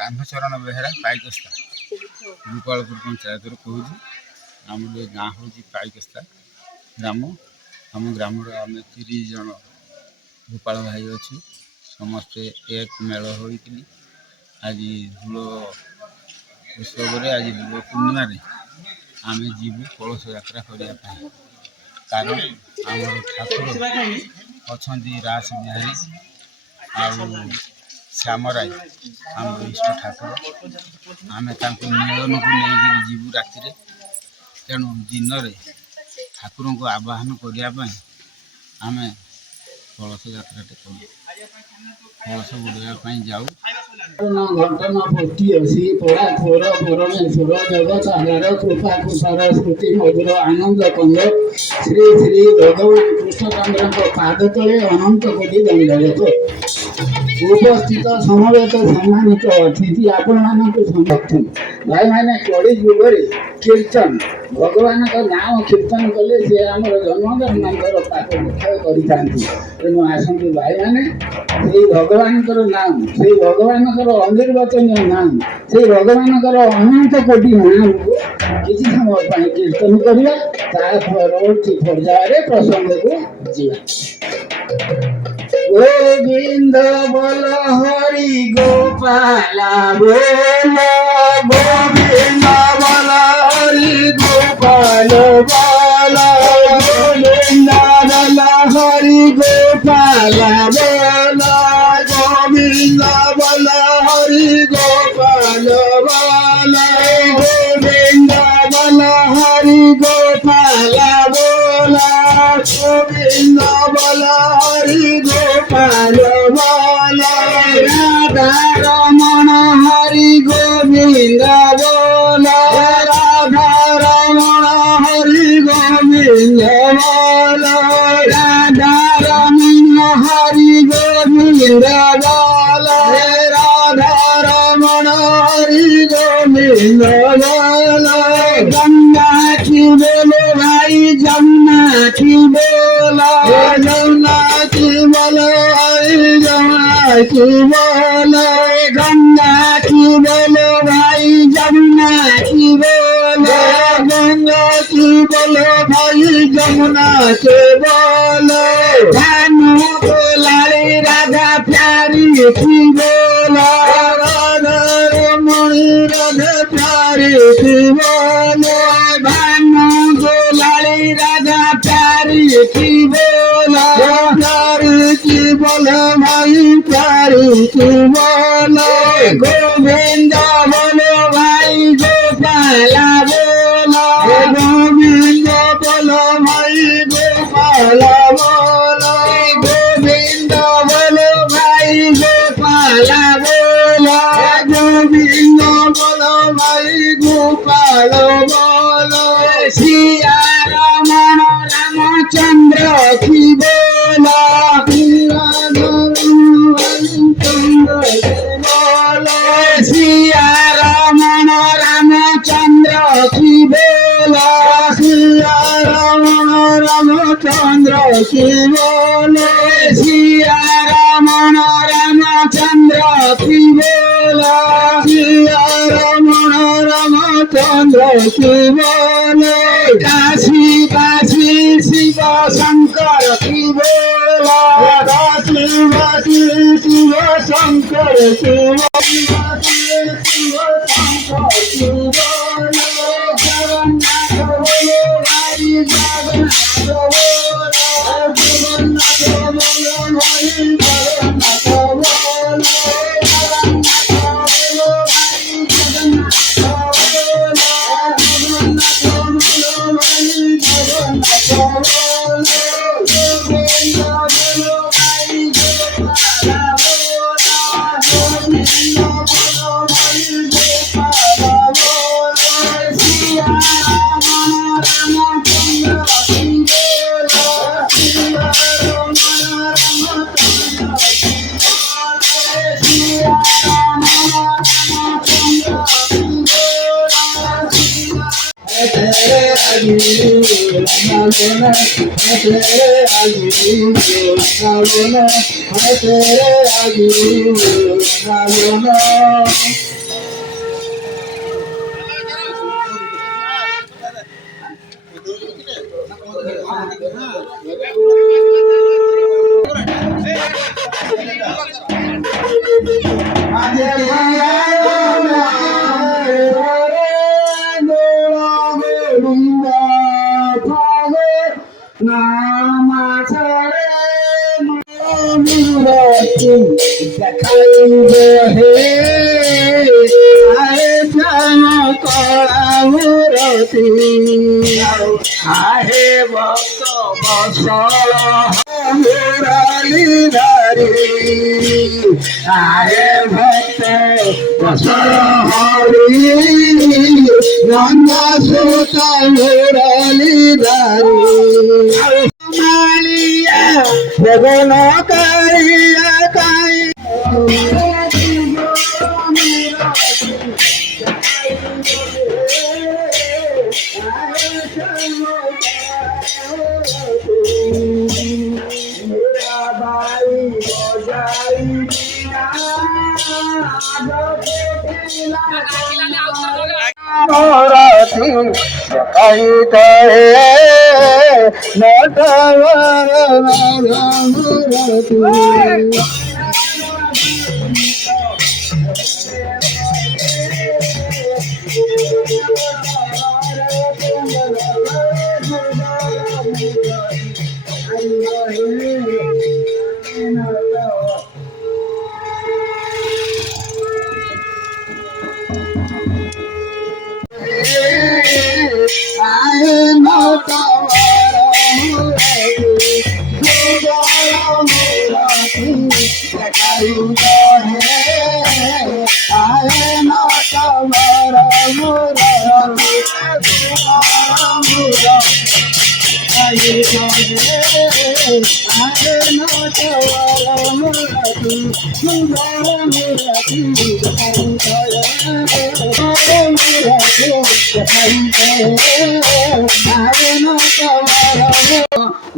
କାହ୍ନୁଚରଣ ବେହେରା ପାଇକସ୍ତା ଗୋପାଳପୁର ପଞ୍ଚାୟତରୁ କହୁଛି। ଆମର ଏ ଗାଁ ହେଉଛି ପାଇକସ୍ତା ଗ୍ରାମ। ଆମ ଗ୍ରାମରେ ଆମେ 30 ଜଣ ଗୋପାଳ ଭାଇ ଅଛୁ। ସମସ୍ତେ ଏକ ମେଳ ହୋଇକରି ଆଜି ଦୋଳ ଉତ୍ସବରେ, ଆଜି ଦୋଳ ପୂର୍ଣ୍ଣିମାରେ ଆମେ ଯିବୁ କଳସ ଯାତ୍ରା କରିବା ପାଇଁ। କାରଣ ଆମର ଠାକୁର ଅଛନ୍ତି ରାସ ବିହାରୀ ଆଉ ଶ୍ୟାମରାୟ, ଆମର ଇଷ୍ଟ ଠାକୁର। ଆମେ ତାଙ୍କୁ ମିଳନକୁ ନେଇକରି ଯିବୁ ରାତିରେ। ତେଣୁ ଦିନରେ ଠାକୁରଙ୍କୁ ଆବାହନ କରିବା ପାଇଁ ଆମେ କଳସ ଯାତ୍ରାଟେ କରୁ, କଳସ ବୁଡ଼ାଇବା ପାଇଁ ଯାଉ। ଘଟନ ପୋଟି ଅସି ପରା ଥୋର ପରମେଶ୍ୱର ଜଗତ ଆଧାର କୃପା କୁଶାର ସ୍ମୃତି ମଧୁର ଆନନ୍ଦ କନ୍ଦ ଶ୍ରୀ ଶ୍ରୀ ଭଗବାନ କୃଷ୍ଣଚନ୍ଦ୍ରଙ୍କ ପାଦ ତଳେ ଅନନ୍ତ କୋଟି ଦଣ୍ଡବତ। ଉପସ୍ଥିତ ସମବେତ ସମ୍ମାନିତ ଅତିଥି ଆପଣମାନଙ୍କୁ ସମର୍ଥନ। ଭାଇମାନେ, କଳି ଯୁଗରେ କୀର୍ତ୍ତନ, ଭଗବାନଙ୍କ ନାମ କୀର୍ତ୍ତନ କଲେ ସେ ଆମର ଜନ୍ମଜନ୍ମାନ୍ତର ପାପ ବିକ୍ଷୟ କରିଥାନ୍ତି। ତେଣୁ ଆସନ୍ତୁ ଭାଇମାନେ, ସେଇ ଭଗବାନଙ୍କର ନାମ, ସେଇ ଭଗବାନଙ୍କର ଅନିର୍ବାଚନୀୟ ନାମ, ସେଇ ଭଗବାନଙ୍କର ଅନନ୍ତ କୋଟି ନାମକୁ କିଛି ସମୟ ପାଇଁ କୀର୍ତ୍ତନ କରିବା। ତା ପରବର୍ତ୍ତୀ ପର୍ଯ୍ୟାୟରେ ପ୍ରସଙ୍ଗକୁ ଯିବା। गोविंद बोल हरि गोपाल बोल, गोविंद बोल हरि गोपाल बोल, गोविंद बोल हरि गोपाल बोल, गोविंद बोल हरि गोपाल बोल, गोविंद बोल हरि गोपाल बोल, गोविंद बोल हरि गोपाल बोल, राधा रमण हरि गोविंद बोल, राधा रमण हरि गोविंद बोल, राधा रमण हरि गोविंद बोल, राधा रमण हरि गोविंद बोल। गंगा की बोलो भाई जमुना की बोला, जमुना की बोलो भाई जमुना की बोलो, गंगा की बोलो भाई जमुना की बोलो, गंगा की बोलो भाई जमुना के बोलो। भानु को लाली राधा प्यारी की बोला, राधा रमणी राधा प्यारी की बोलो, भानु को लाली राधा प्यारी की बोला, प्यारी की बोलो भाई प्यारी की बोलो। गोविंद बोलो भाई गोपाल बोलो, गोविंद बोलो भाई गोपाल बोलो, गोविंद बोलो भाई गोपाल बोलो, गोविंद बोलो भाई गोपाल बोलो। सिया रमण रामचंद्र की बोला, रामचंद्र की बोला, सिया रमण रामचंद्र की बोला, सिया रमण रामचंद्र की बोले, सिया रमण रामचंद्र की बोला, सिया रमण रामचंद्र की बोले। काशी काशी शिव शंकर की बोला, काशी काशी शिव शंकर की बोला, शिव शंकर की बोला। जगन्नाथ बोलो भाई जगन्नाथ बोला, जगन्नाथ बोलो भाई जगन्नाथ बोला, जगन्नाथ बोलो भाई जगन्नाथ बोला, जगन्नाथ बोलो भाई जगन्नाथ बोला। गोविंद बोलो भाई गोपाल बोला, गोविंद बोलो भाई गोपाल बोला। सिया रमण रामचंद्र की बोला, सिया रमण रामचंद्र की बोला, सिया रमण रामचंद्र की बोला। आहे भक्त बसळ मुरलीधरी आहे भक्त बसळ हरी नंद सुत मुरलीधरी मालिया जगन कारिया काही काही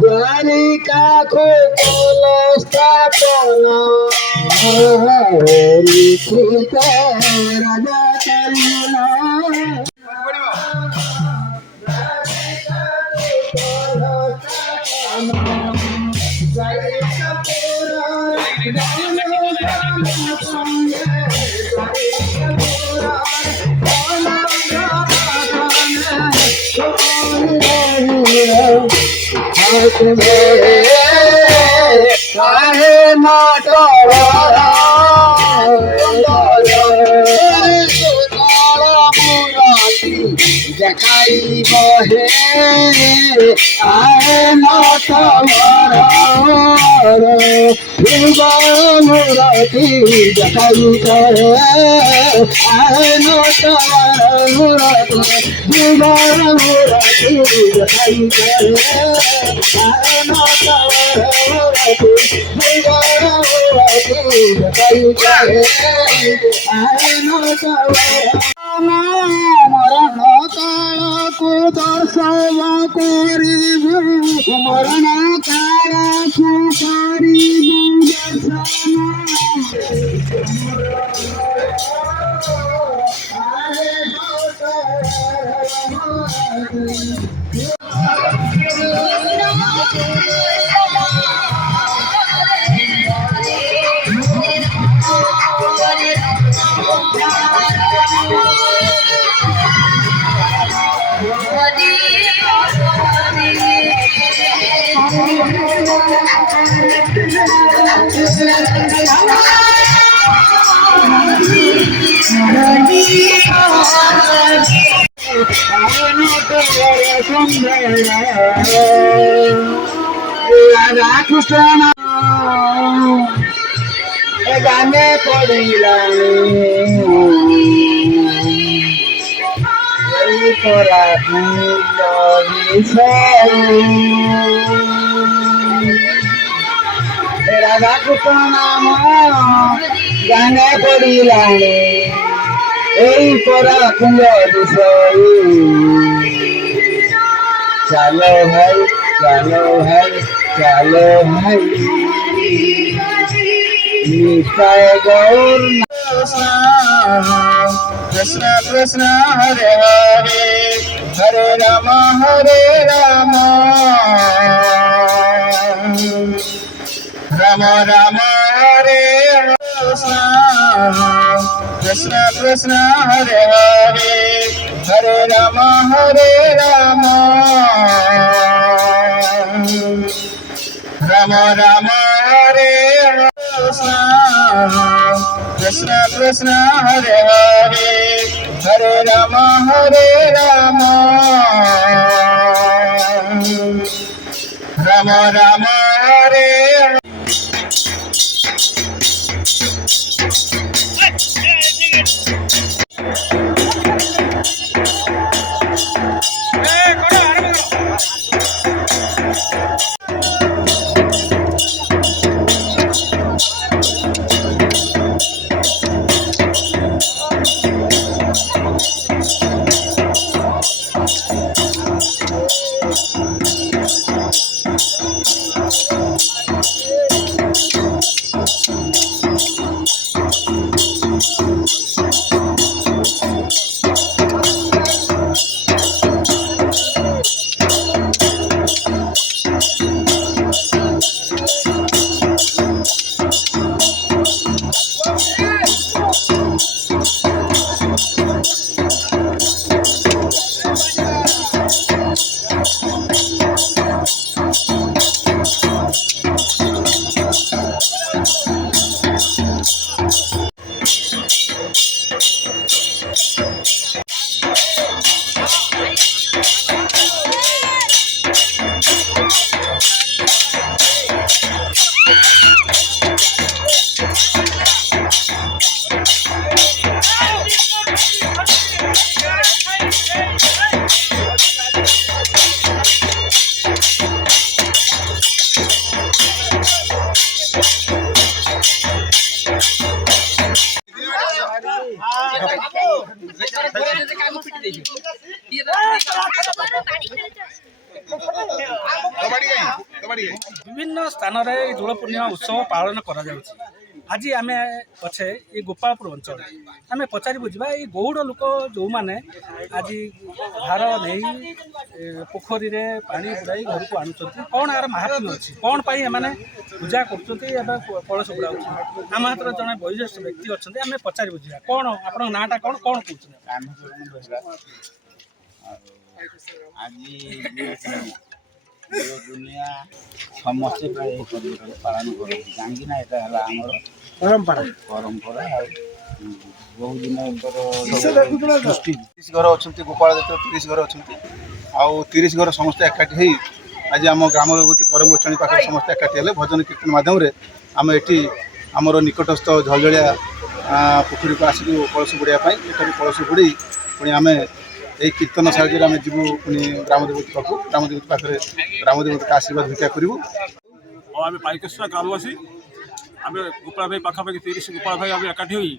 द्वारिका खोल स्थापन हरिकृत राजा करुणा जखाई बहे आए मुरती जखाई कहे आए मुरती जखाई करे आए जखाई करे आए मरण कालको दर्शन करिबु मरण कालको करिबु दर्शन राधाकृष्ण गाने राधाकृष्ण नाम गाने पड़िलाने এই পরা কুঞ্জ বিষয় चलो भाई चलो भाई चलो भाई निताय गौर कृष्ण कृष्ण हरे हरे हरे राम राम राम हरे कृष्ण कृष्ण कृष्ण हरे हरे हरे राम राम राम हरे कृष्ण कृष्ण कृष्ण हरे हरे हरे राम राम हरे विभिन्न स्थान में दोल पूर्णिमा उत्सव पालन करा आज आम अच्छे ये गोपालपुर अंचल आम पचारू जा गौड़ लोक जो मैंने आज भार नहीं पोखरी में पानी बुड़ाई घर को आणुंट कौन यार महात्म्य अच्छी कौन पाई एम पूजा कर कलश बुड़ा आम हाथ जड़े वयोज्येष्ठ व्यक्ति अच्छा आम पचारू बुझा कौन आप नाटा कौन कौन आज दुनिया समस्ते प्राय पालन कर कहीं परंपरा परंपरा बहुत दिन दृष्टि 30 घर अच्छा गोपाल जात 30 घर अच्छा आउ 30 घर समस्त एकाठी आज आम ग्राम परम गोष्ठी पाखे समस्त एकाठी हेले भजन कीर्तन मध्यम आम ये आमर निकटस्थ झलझलिया पोखरी को आसिक कलश बुड़ाई ये कलश बुड़ी पुणी आम यही कीर्तन साहय आम जीवु पुणी ग्रामदेवती पाखु ग्रामदेवती पाखे ग्रामदेवती आशीर्वाद भिक्षा करूँ आम पाइकेश्वर ग्रामवासी आम गोपाल भाई पाखापाखि 30 गोपाल भाई आम एकाठी हुई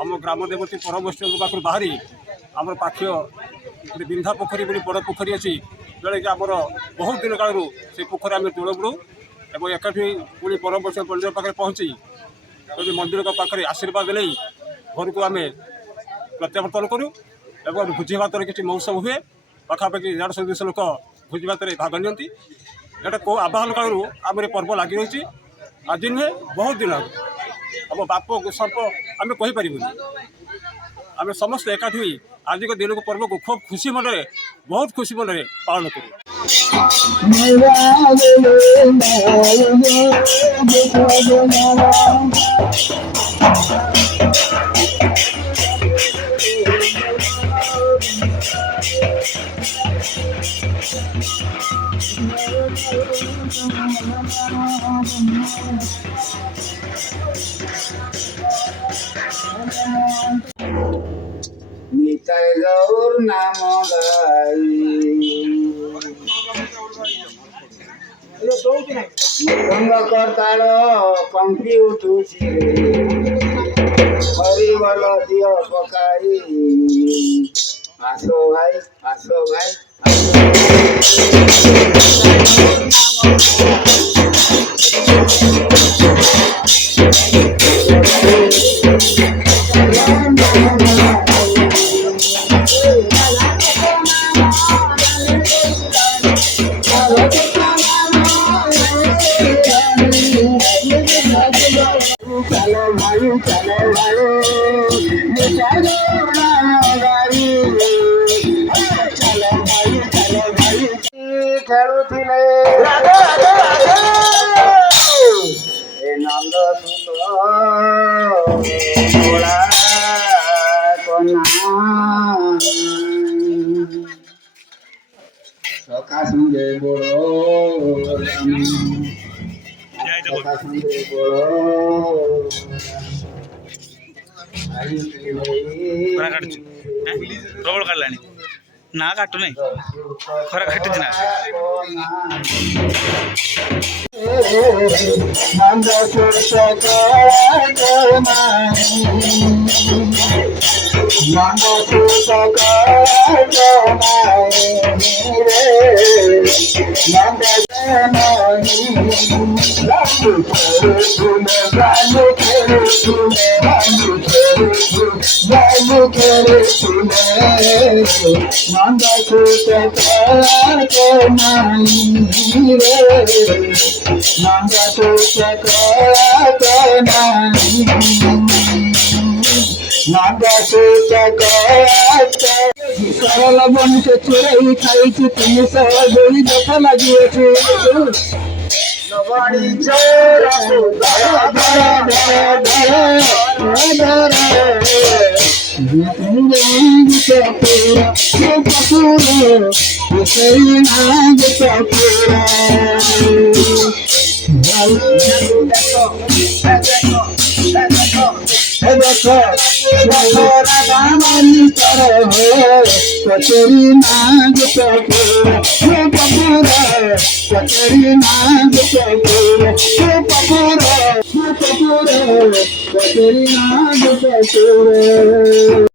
आम ग्रामदेवती परम गोष्ठी पाखु बाहरी आम पाख्य गोटे बिंधा पोखरी बोली बड़ पोखरी अच्छी जोटा कि आमर बहुत दिन कालू से पोखरी आम दोल बुड़ू और एकाठी पुणी परम गोष्ठी मंदिर पाखे पहुँची मंदिर पाखे आशीर्वाद नहीं घर को आम प्रत्यावर्तन करूँ और भोजी भातर किसी महोत्सव हुए पाखापाखि 150 लोक भोजी भात भाग नि कौ आवाहन कालू आम पर्व लगी रही आज नुहे बहुत दिन आम बाप सर्प आम कहीपर आम समस्त एकाठी हुई आज को दिन को पर्व को खूब खुशी मन बहुत खुशी मन पालन निताय गौर नाम गाई मृदंग करताल कंपी उठुची हरिबल दिय पकाई आसो भाई आसो भाई चलो भाई ଖେଳୁଥିଲେ ଏ ନନ୍ଦ ସୁନ୍ଦର କନା ସଖା ସଙ୍ଗେ ବଳ ସଖା ସଙ୍ଗେ ବଳ ପ୍ରବଳ କାଟିଲାଣି ନା କାଟୁ ନାହିଁ ଖରା କାଟୁଛି ନା ନନ୍ଦ ସୁତକ ନନ୍ଦ ସୁତକ ସରଳ ମଣିଷ ଚୋରାଇ ଖାଇଛି 302 ଦଫା ଲାଗିଅଛି कचोरी नाग पपूर कचोरी नाग पपूर कचोरी नाग पपूर